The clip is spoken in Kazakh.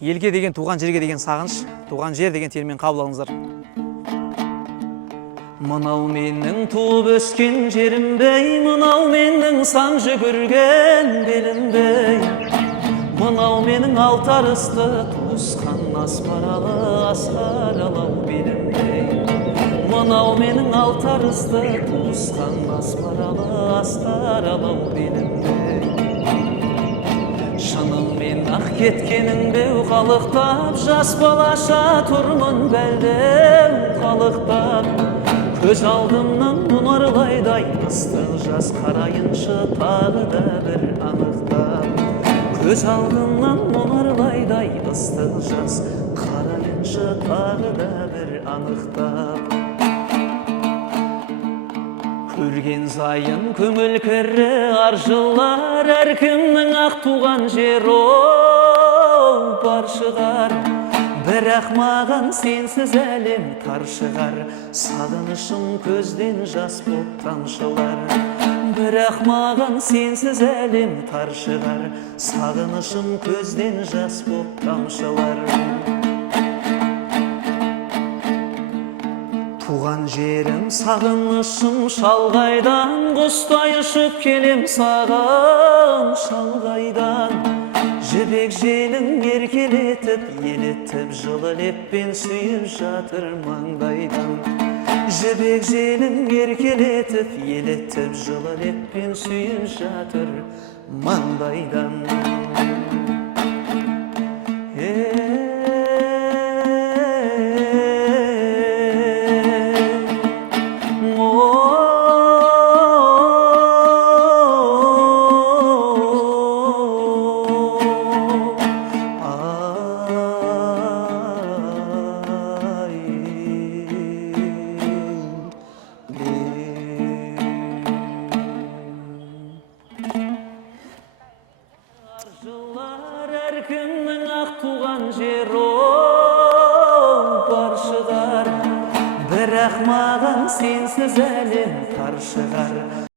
Елге деген, туған жерге деген сағыныш, туған жер деген термин қабыл алыңыздар. Мынау менің туып өскен жерім бей, мынау менің сан жүгірген белім бей, мынау менің алтарысты туысқан аспаралы асқаралау белім бей, мынау менің алтарысты туысқан аспаралы асқаралау белім бей. Шыныңмен ақ кеткенің беу қалықтап, жас балаша тұрмын бәлдеу қалықтап, көз алдымнан мұнарлайдай ыстық жас қарайыншы тағы да бір анықтап, көз алдымнан мұнарлайдай ыстық жас қарайыншы тағы да бір анықтап. Көрген сайын көңіл кірі аржылар, әркімнің ақ туған жер ол бар шығар, бірақ маған сенсіз әлем тар шығар, сағынышым көзден жас боп тамшылар. Бірақ маған сенсіз әлем тар шығар, сағынышым көзден жас боп тамшылар. Туған жерім сағынышым шалғайдан, құстай ұшып келем саған шалғайдан. Жібек желін еркелетіп, елетіп, жылы леппен сүйіп жатыр маңдайдан. Жібек желін еркелетіп, елетіп, жылы леппен сүйіп жатыр маңдайдан. Әркімнің ақ туған жер ол бар шығар, бірақ маған сенсіз әлем тар шығар.